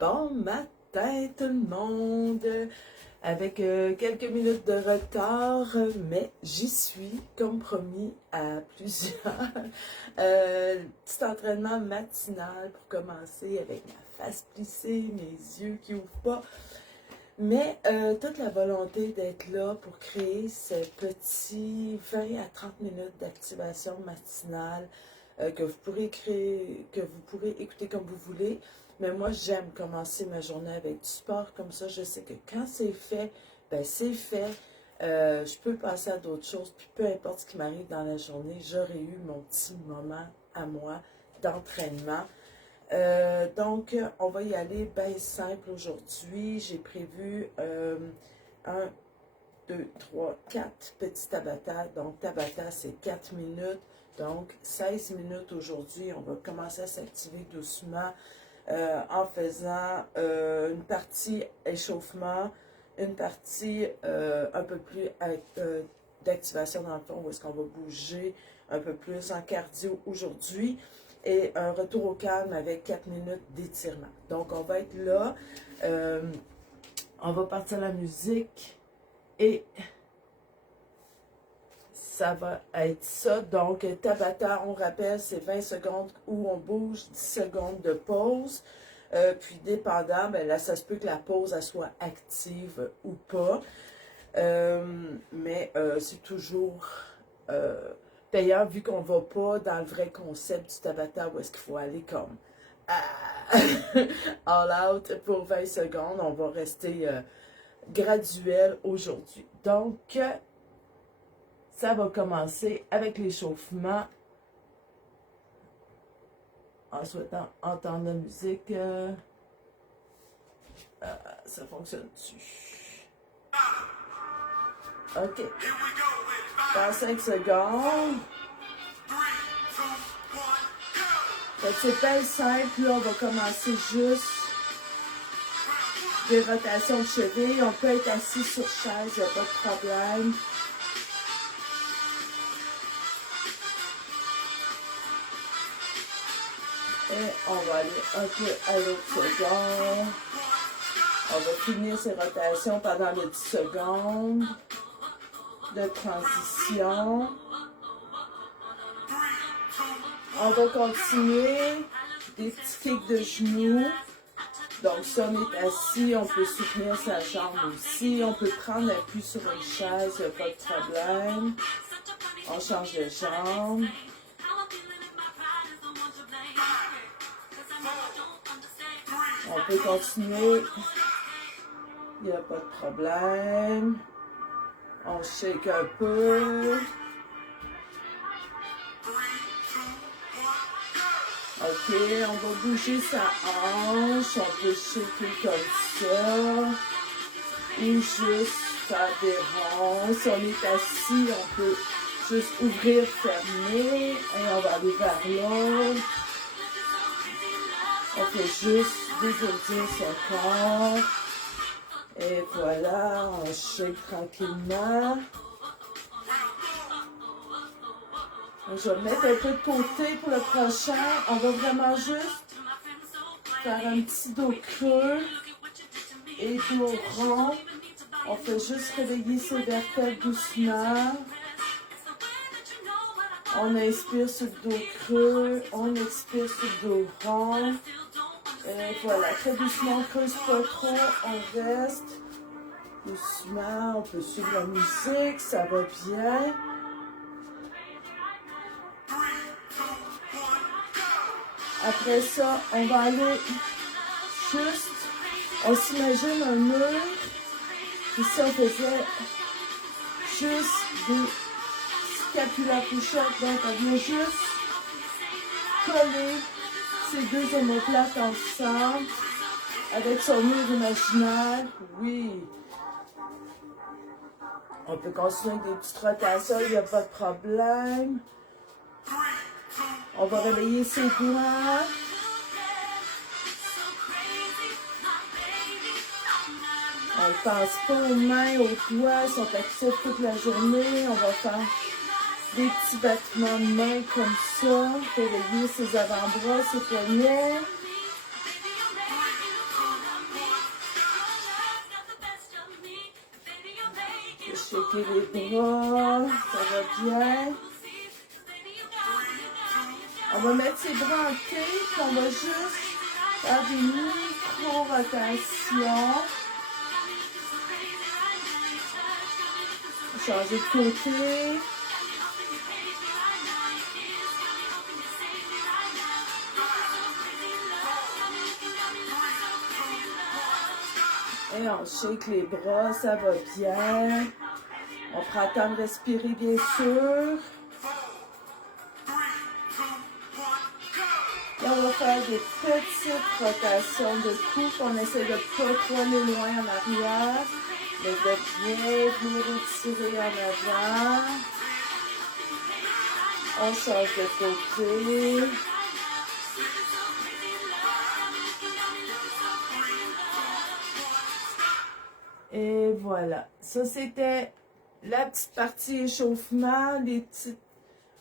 Bon matin tout le monde, avec quelques minutes de retard, mais j'y suis, comme promis à plusieurs. Petit entraînement matinal pour commencer avec ma face plissée, mes yeux qui ouvrent pas. Mais toute la volonté d'être là pour créer ce petit 20 à 30 minutes d'activation matinale que vous pourrez créer, que vous pourrez écouter comme vous voulez. Mais moi, j'aime commencer ma journée avec du sport comme ça. Je sais que quand c'est fait, ben c'est fait. Je peux passer à d'autres choses. Puis peu importe ce qui m'arrive dans la journée, j'aurai eu mon petit moment à moi d'entraînement. Donc, on va y aller bien simple aujourd'hui. J'ai prévu 1, 2, 3, 4 petits Tabata. Donc, Tabata, c'est 4 minutes. Donc, 16 minutes aujourd'hui. On va commencer à s'activer doucement en faisant une partie échauffement, une partie un peu plus d'activation dans le fond, où est-ce qu'on va bouger un peu plus en cardio aujourd'hui. Et un retour au calme avec 4 minutes d'étirement. Donc, on va être là. On va partir la musique. Et ça va être ça. Donc, Tabata, on rappelle, c'est 20 secondes où on bouge, 10 secondes de pause. Puis, dépendant, ben là, ça se peut que la pause, elle soit active ou pas. Mais c'est toujours payant vu qu'on ne va pas dans le vrai concept du Tabata où est-ce qu'il faut aller comme all out pour 20 secondes. On va rester graduel aujourd'hui. Donc, ça va commencer avec l'échauffement en souhaitant entendre la musique. Ça fonctionne-tu? OK. Dans 5 secondes. Fait que c'est bien simple. Là, on va commencer juste des rotations de cheville. On peut être assis sur chaise, il n'y a pas de problème. Et on va aller un peu à l'autre seconde. On va finir ces rotations pendant les 10 secondes de transition. On va continuer des petits kicks de genoux. Donc, si on est assis, on peut soutenir sa jambe aussi. On peut prendre appui sur une chaise, il n'y a pas de problème. On change de jambe. On peut continuer. Il n'y a pas de problème. On shake un peu. OK, on va bouger sa hanche. On peut shaker comme ça. Ou juste faire des ronds. Si on est assis, on peut juste ouvrir, fermer. Et on va aller vers l'autre. On fait juste dégourdir son corps. Et voilà, on shake tranquillement. Je vais me mettre un peu de côté pour le prochain. On va vraiment juste faire un petit dos creux et dos rond. On fait juste réveiller ses vertèbres doucement. On inspire sur le dos creux. On expire sur le dos rond. Et voilà, très doucement, on ne creuse pas trop, on reste doucement, on peut suivre la musique, ça va bien. Après ça, on va aller juste, on s'imagine un mur, et si on faisait juste des scapula push-ups, donc on vient juste coller ces deux omoplates ensemble avec son mur imaginaire. Oui. On peut continuer des petites rotations, il n'y a pas de problème. On va réveiller ses doigts. On ne pense pas aux mains, aux doigts, ils sont actifs toute la journée. On va faire des petits battements de main comme ça, réveiller ses avant-bras, ses poignets. shaker les bras, ça va bien. On va mettre ses bras en T, puis on va juste faire des micro-rotations. Changer de côté. Et on shake les bras, ça va bien. On prend le temps de respirer, bien sûr. Et on va faire des petites rotations de cou qu'on essaie de ne pas trop aller loin en arrière, mais de bien venir étirer en avant. On change de côté. Et voilà. Ça, c'était la petite partie échauffement, les petites...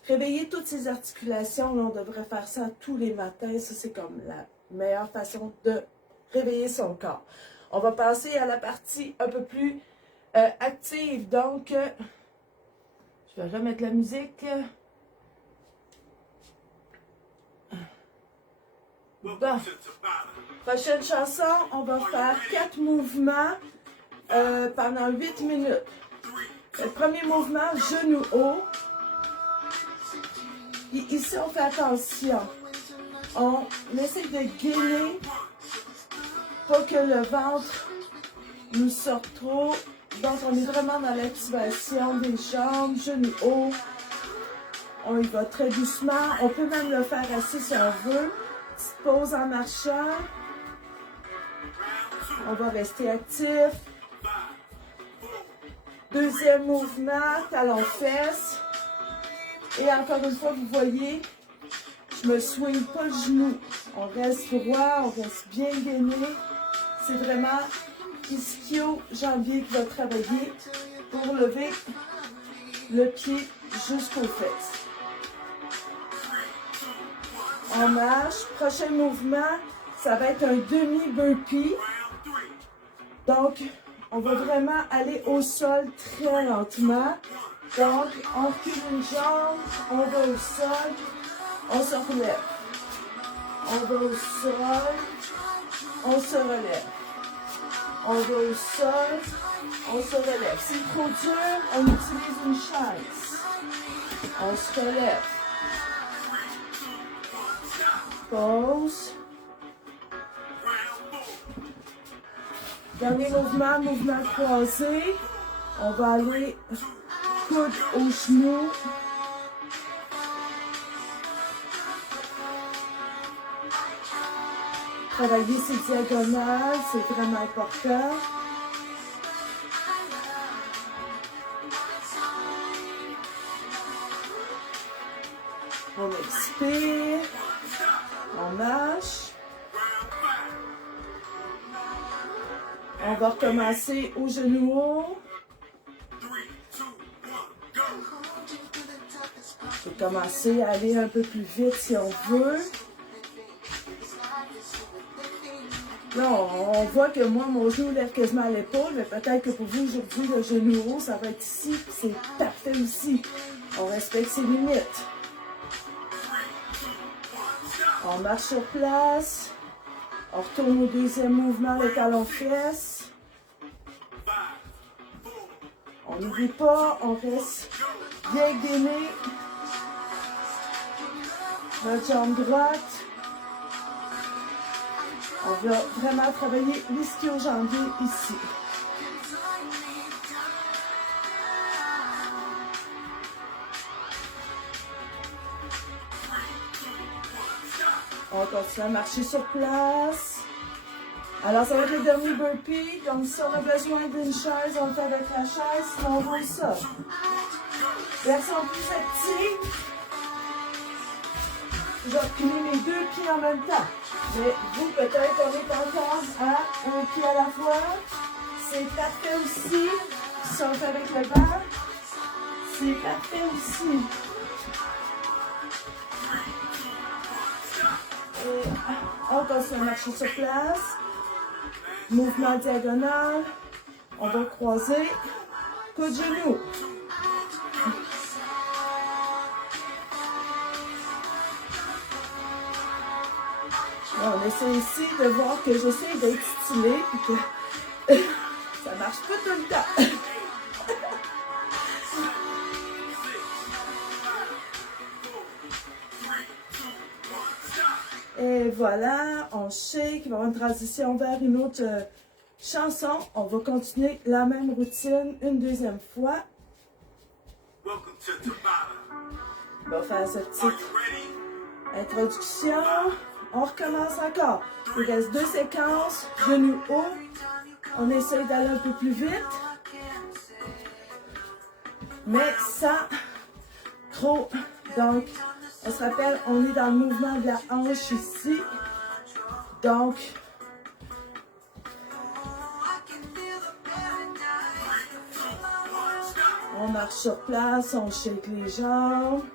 Réveiller toutes ces articulations, là, on devrait faire ça tous les matins. Ça, c'est comme la meilleure façon de réveiller son corps. On va passer à la partie un peu plus active. Donc, je vais remettre la musique. Bon. Prochaine chanson, on va faire 4 mouvements pendant 8 minutes. Le premier mouvement, genou haut. Et ici, on fait attention. On essaie de gainer, pas que le ventre nous sorte trop. Donc, on est vraiment dans l'activation des jambes, genoux hauts. On y va très doucement. On peut même le faire assis si on veut. Petite pause en marchant. On va rester actif. Deuxième mouvement, talons-fesses. Et encore une fois, vous voyez, je me swing pas le genou. On reste droit, on reste bien gainé. C'est vraiment ischio-jambier qui va travailler pour lever le pied jusqu'aux fesses. On marche. Prochain mouvement, ça va être un demi-burpee. Donc, on va vraiment aller au sol très lentement. Donc, on recule une jambe, on va au sol, on se relève. On va au sol, on se relève. On va au sol, on se relève. Si c'est trop dur, on utilise une chaise. On se relève. Pause. Dernier mouvement, mouvement croisé. On va aller coude au genou. Travailler ses diagonales, c'est vraiment important. On expire. On marche. On va recommencer au genou haut. Je vais commencer à aller un peu plus vite si on veut. Là, on voit que moi, mon genou lève quasiment à l'épaule, mais peut-être que pour vous, aujourd'hui, le genou haut, ça va être ici, puis c'est parfait aussi. On respecte ses limites. On marche sur place. On retourne au deuxième mouvement, le talon-fesse. On n'oublie pas, on reste bien gainé. Notre jambe droite. On va vraiment travailler l'ischio-jambier ici. On continue à marcher sur place. Alors, ça va être le dernier burpee. Donc, si on a besoin d'une chaise, on le fait avec la chaise. Sinon, on roule ça. Version plus active. Je vais reculer mes deux pieds en même temps. Mais vous, peut-être qu'on est encore à un pied à la fois. C'est parfait aussi. Si on le fait avec le banc, c'est parfait aussi. Et on continue à marcher sur place. Mouvement diagonal. On va croiser. Coup de genou. On essaie ici de voir que j'essaie d'être stylée et que ça marche pas tout le temps. Et voilà, on shake, il va y avoir une transition vers une autre chanson. On va continuer la même routine une deuxième fois. On va faire cette petite introduction. On recommence encore. Il reste 2 séquences, genoux haut. On essaye d'aller un peu plus vite. Mais sans trop. Donc, on se rappelle, on est dans le mouvement de la hanche ici. Donc, on marche sur place, on shake les jambes.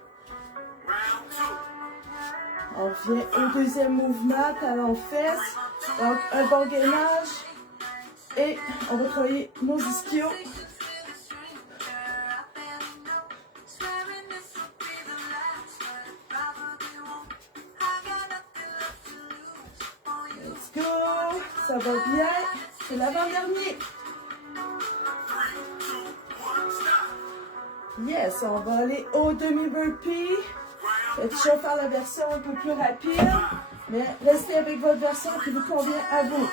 On vient au deuxième mouvement, talons fesses. Donc, un bon gainage. Et on va travailler nos ischios. Let's go! Ça va bien. C'est l'avant-dernier. Yes, on va aller au demi-burpee. Faites chaud faire la version un peu plus rapide, mais restez avec votre version qui vous convient à vous.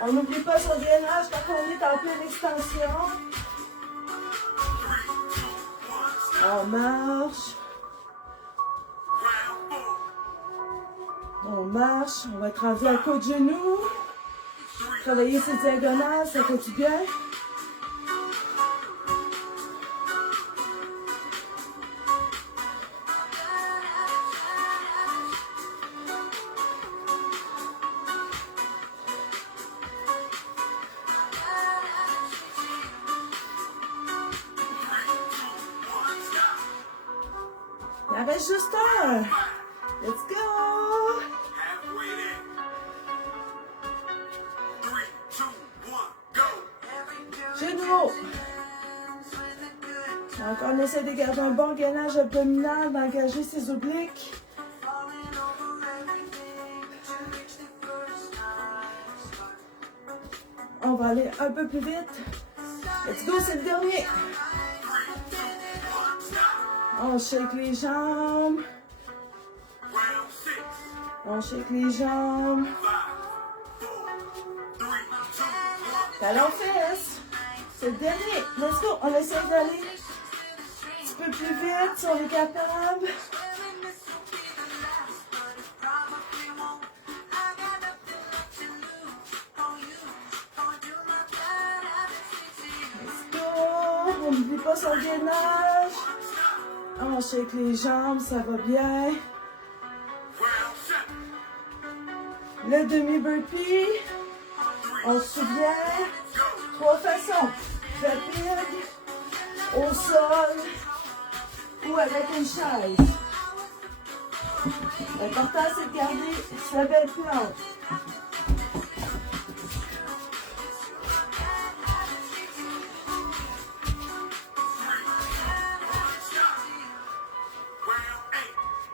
On n'oublie pas son gainage quand on est en pleine extension. On marche. On marche, on va être rendu à côte de genou. Travailler ses diagonales, ça fait du bien. Il en reste juste un. Let's go! Genoux. Donc, on essaie de garder un bon gainage abdominal, d'engager ses obliques. On va aller un peu plus vite. Let's go, c'est le dernier. On shake les jambes. On shake les jambes. Talons fesses. C'est le dernier. Let's go. On essaie d'aller un petit peu plus vite si on est capable. Let's go. On n'oublie pas son gainage. On shake les jambes, ça va bien. Le demi-burpee. On se souvient. 3 façons. Rapide, au sol ou avec une chaise. L'important, c'est de garder sa belle plante.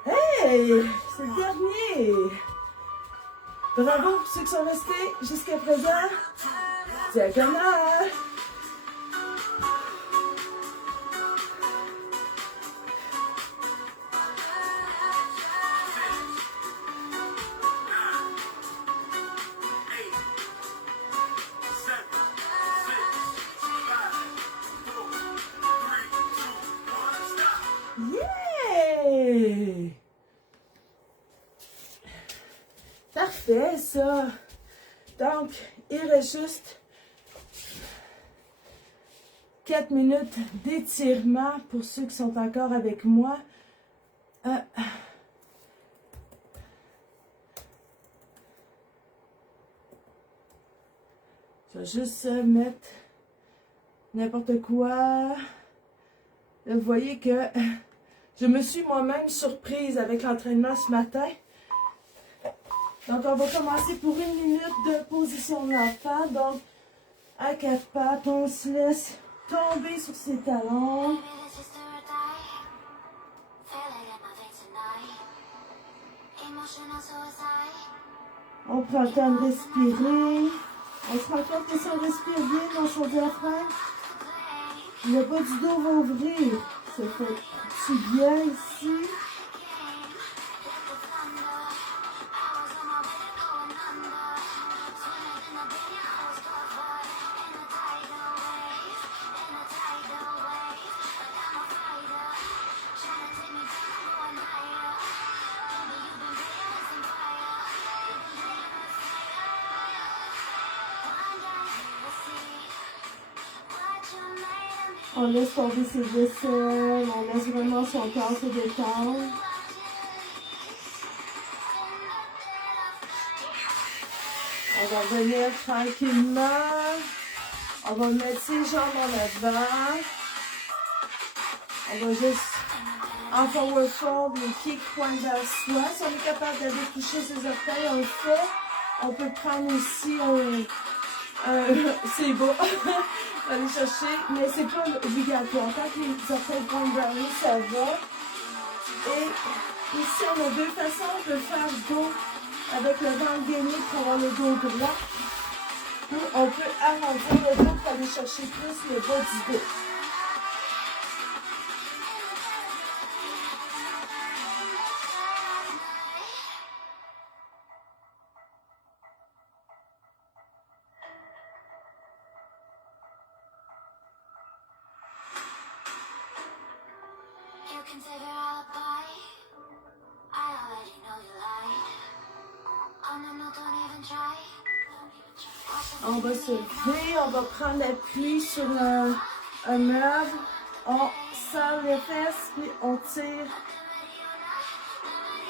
Hey! C'est le dernier! Bravo pour ceux qui sont restés jusqu'à présent. Diagonale. Yeah! Parfait, ça. Donc, il reste juste 4 minutes d'étirement pour ceux qui sont encore avec moi. Je vais juste mettre n'importe quoi. Là, vous voyez que je me suis moi-même surprise avec l'entraînement ce matin. Donc, on va commencer pour 1 minute de position de l'enfant. Donc, à 4 pattes, on se laisse tomber sur ses talons. On prend le temps de respirer. On se rend compte que si on respire bien dans son diaphragme, le bas du dos va ouvrir. Ça fait petit bien ici. On laisse tomber ses aisselles, on laisse vraiment son corps se détendre. On va revenir tranquillement. On va mettre ses jambes en avant. On va juste, en forward fold, les pieds pointent vers soi. Si on est capable d'aller toucher ses orteils, on le fait. On peut prendre aussi c'est beau. Aller chercher, mais c'est pas obligatoire. Tant que les orteils pointent vers nous, ça va. Et ici, on a deux façons. On peut faire dos avec le ventre gainé pour avoir le dos droit. Ou on peut arrondir le dos pour aller chercher plus le bas du dos. On va se lever, on va prendre appui sur un meuble, on serre les fesses, puis on tire.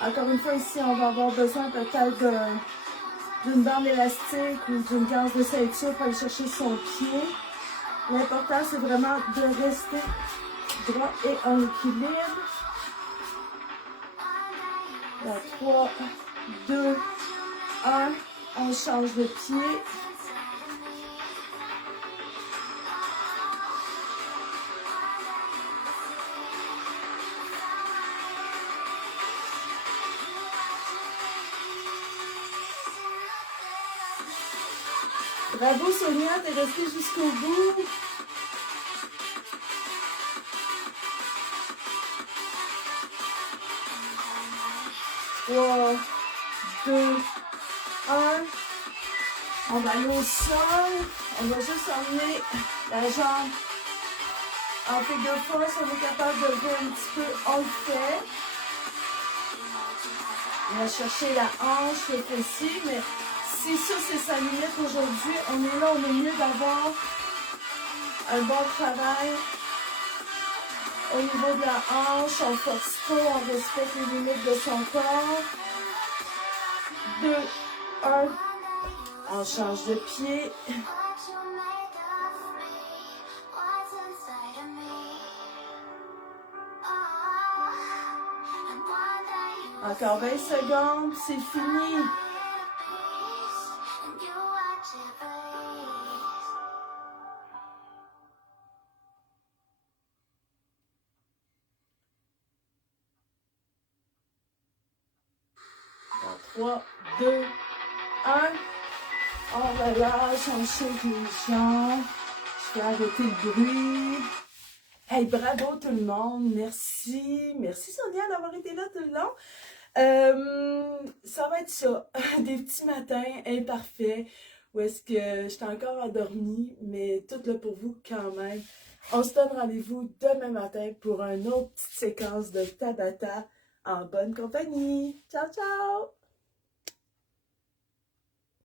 Encore une fois, ici, on va avoir besoin peut-être d'une bande élastique ou d'une case de ceinture pour aller chercher son pied. L'important, c'est vraiment de rester droit et en équilibre. Dans 3, 2, 1, on change de pied. Bravo Sonia, t'es restée jusqu'au bout. Trois, deux, un. On va aller au sol. On va juste emmener la jambe en figure four. Si on est capable de lever un petit peu, on le fait. On va chercher la hanche, le fessier, mais si ça c'est sa limite aujourd'hui, on est là, on est mieux d'avoir un bon travail au niveau de la hanche, on force pas, on respecte les limites de son corps. 2, 1, on change de pied. Encore 20 secondes, c'est fini. Dans 3, 2, 1. On relâche, on shake les jambes. Je fais arrêter le bruit. Hey, bravo tout le monde. Merci. Merci Sonia d'avoir été là tout le long. Ça va être ça. Des petits matins imparfaits où est-ce que j'étais encore endormie, mais tout là pour vous quand même. On se donne rendez-vous demain matin pour une autre petite séquence de Tabata en bonne compagnie. Ciao, ciao!